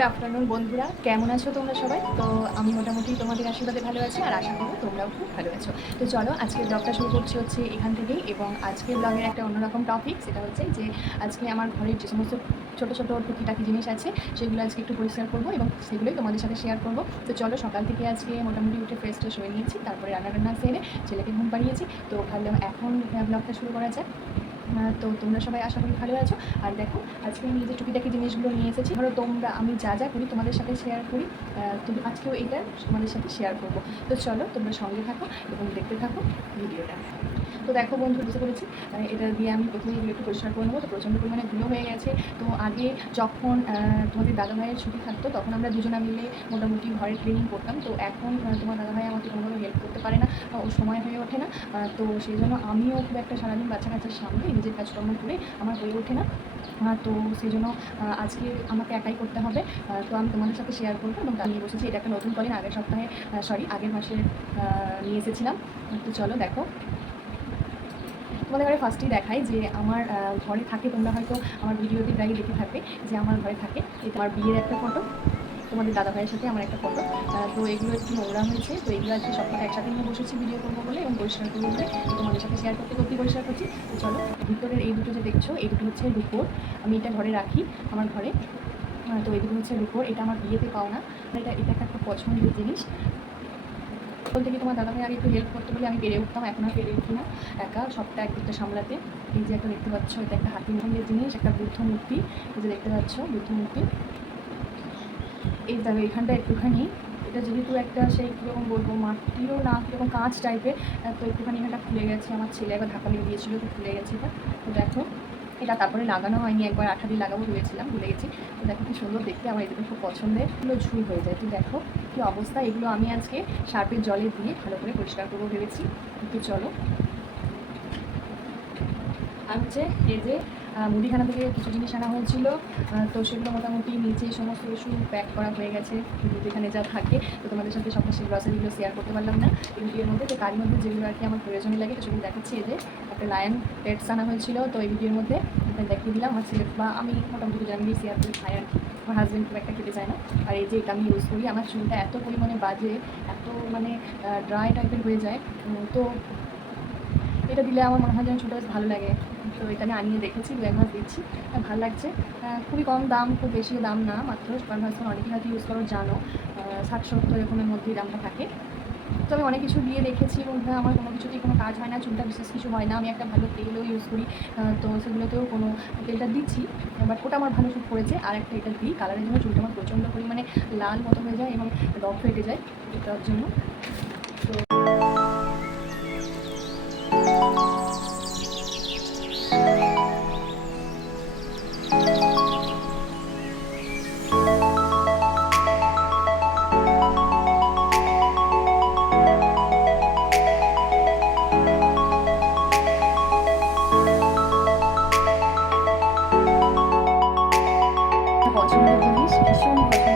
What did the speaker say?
Good afternoon বন্ধুরা, কেমন আছো তোমরা সবাই? তো আমি মোটামুটি তোমাদের আশীর্বাদে ভালো আছি আর আশা করবো তোমরাও খুব ভালো আছো। তো চলো আজকের ব্লগটা শুরু করছি হচ্ছে এখান থেকেই। এবং আজকের ব্লগের একটা অন্যরকম টপিক, সেটা হচ্ছে যে আজকে আমার ঘরের যে সমস্ত ছোটো ছোটো টুকিটাকি জিনিস আছে সেগুলো আজকে একটু পরিষ্কার করবো এবং সেগুলোই তোমাদের সাথে শেয়ার করবো। তো চলো, সকাল থেকে আজকে মোটামুটি উঠে ফ্রেশ ট্রেশ হয়ে নিয়েছি, তারপরে রান্না সেরে ছেলেকে ঘুম পাড়িয়েছি। তো ভাবলাম এখন ব্লগটা শুরু করা যায়। তো তোমরা সবাই আশা করি ভালো আছো। আর দেখো, আজকে আমি যে টুকিটাকি জিনিসগুলো নিয়ে এসেছি, ধরো তোমরা আমি যা যা করি তোমাদের সাথে শেয়ার করি, তো আজকেও এইটা তোমাদের সাথে শেয়ার করবো। তো চলো তোমরা সঙ্গে থাকো এবং দেখতে থাকো ভিডিওটা। তো দেখো বন্ধু, বুঝতে পেরেছি এটা দিয়ে আমি প্রথমে এগুলো একটু পরিষ্কার করে নেবো। তো প্রচণ্ড পরিমাণে ধুলো হয়ে গেছে। তো আগে যখন তোমাদের দাদাভাইয়ের ছুটি থাকতো তখন আমরা দুজনা মিলে মোটামুটি ঘরের ক্লিনিং করতাম। তো এখন তোমার দাদাভাই আমাকে কোনোভাবে হেল্প করতে পারে না, ও সময় হয়ে ওঠে না। তো সেই জন্য আমিও খুব একটা সারাদিন বাচ্চা কাচ্চার সামনে নিজের কাজকর্ম করে আমার হয়ে ওঠে না। তো সেই জন্য আজকে আমাকে একাই করতে হবে। তো আমি তোমাদের সাথে শেয়ার করবো এবং নিয়ে বসেছি। এটা একটা নতুন কলিন, আগের সপ্তাহে আগের মাসে নিয়ে এসেছিলাম। তো চলো দেখো, তোমাদের ঘরে ফার্স্টেই দেখাই যে আমার ঘরে থাকে। তোমরা হয়তো আমার ভিডিওতে প্রায়ই দেখে থাকবে যে আমার ঘরে থাকে। এটা আমার বিয়ের একটা ফটো, তোমাদের দাদাভাইয়ের সাথে আমার একটা ফটো। তো এগুলো একটু নোংরা হয়েছে, তো এগুলো আজকে সবকটা একসাথে নিয়ে বসেছি ভিডিও করবো বলে এবং পরিষ্কার করবো বলে। তো তোমাদের সাথে শেয়ার করতে করতেই পরিষ্কার করছি। তো চলো, ভিতরের এই দুটো যে দেখছো, এই দুটো হচ্ছে রুপোর। আমি এটা ঘরে রাখি আমার ঘরে। তো এই দুটো হচ্ছে রুপোর, এটা আমার বিয়েতে পাওনা। এটা এটা একটা খুব পছন্দের জিনিস। বলতে কি, তোমার দাদাভাই আগে একটু হেল্প করতে বলে আমি পেরে উঠতাম, এখন আর পেরে উঠি না একা সবটা একদিকটা সামলাতে। এই যে একটা দেখতে পাচ্ছ, এটা একটা হাতির মন্দিরের জিনিস, একটা বুদ্ধ মূর্তি। এই যে দেখতে পাচ্ছ বুদ্ধ মূর্তি। এই দেখো এখানটা একটুখানি, এটা যেহেতু একটা সেই কীরকম বলবো, মাটিরও না কীরকম কাঁচ টাইপের। তো একটুখানি এখানটা খুলে গেছে, আমার ছেলে একবার ধাক্কা লেগে দিয়েছিলো, তো খুলে গেছে এটা। তো দেখো, এটা তারপরে লাগানো হয়নি, একবার আঠা দিয়ে লাগাবো ভেবেছিলাম, ভুলে গেছি। তো দেখো কি সুন্দর দেখতে, আমার এগুলো খুব পছন্দের। এগুলো ঝুল হয়ে যায়। তো দেখো কী অবস্থা। এগুলো আমি আজকে সার্ফের জলে দিয়ে ভালো করে পরিষ্কার করবো ভেবেছি। তো চলো, আর হচ্ছে এই যে মুদিখানা থেকে কিছু জিনিস আনা হয়েছিল, তো সেগুলো মোটামুটি নিচে সমস্ত ওষুধ প্যাক করা হয়ে গেছে যেখানে যা থাকে। তো তোমাদের সাথে সব সেই গ্রসারিগুলো শেয়ার করতে পারলাম না এই ভিডিওর মধ্যে। তো তার মধ্যে যেগুলো আর কি আমার প্রয়োজনে লাগে তো সেগুলো দেখাচ্ছি। এই যে একটা লায়ন পেটস আনা হয়েছিল, তো এই ভিডিওর মধ্যে এটা দেখিয়ে দিলাম। আমার ছেলে বা আমি মোটামুটি জানি শেয়ার করে খাই আর কি। আমার হাজব্যান্ড খুব একটা খেতে চায় না। আর এই যে এটা আমি ইউজ করি, আমার চুলটা এত পরিমাণে বাজে, এত মানে ড্রাই টাইপের হয়ে যায়। তো এটা দিলে আমার মনে হয় যেন চুলটা বেশ ভালো লাগে। তো এটা আমি আনিয়ে দেখেছি, 2-1 মাস দিচ্ছি, ভালো লাগছে। খুবই কম দাম, খুব বেশিও দাম না, মাত্র সুপার ভার্সন অনেকেই হয়তো ইউজ করো জানো, 60-70 এরকমের মধ্যেই দামটা থাকে। তো আমি অনেক কিছু দিয়ে দেখেছি এবং আমার কোনো কিছুতেই কোনো কাজ হয় না, চুলটা বিশেষ কিছু হয় না। আমি একটা ভালো তেলও ইউজ করি, তো সেগুলোতেও কোনো তেলটা দিচ্ছি, বাট ওটা আমার ভালো শ্যুট করেছে। আর একটা এটা দিই কালারের জন্য, চুলটা আমার প্রচণ্ড পরিমাণে লাল মতো হয়ে যায় এবং রফ ফেটে যায়, এটার জন্য। তো পছন্দের জিনিস, ভীষণ পছন্দের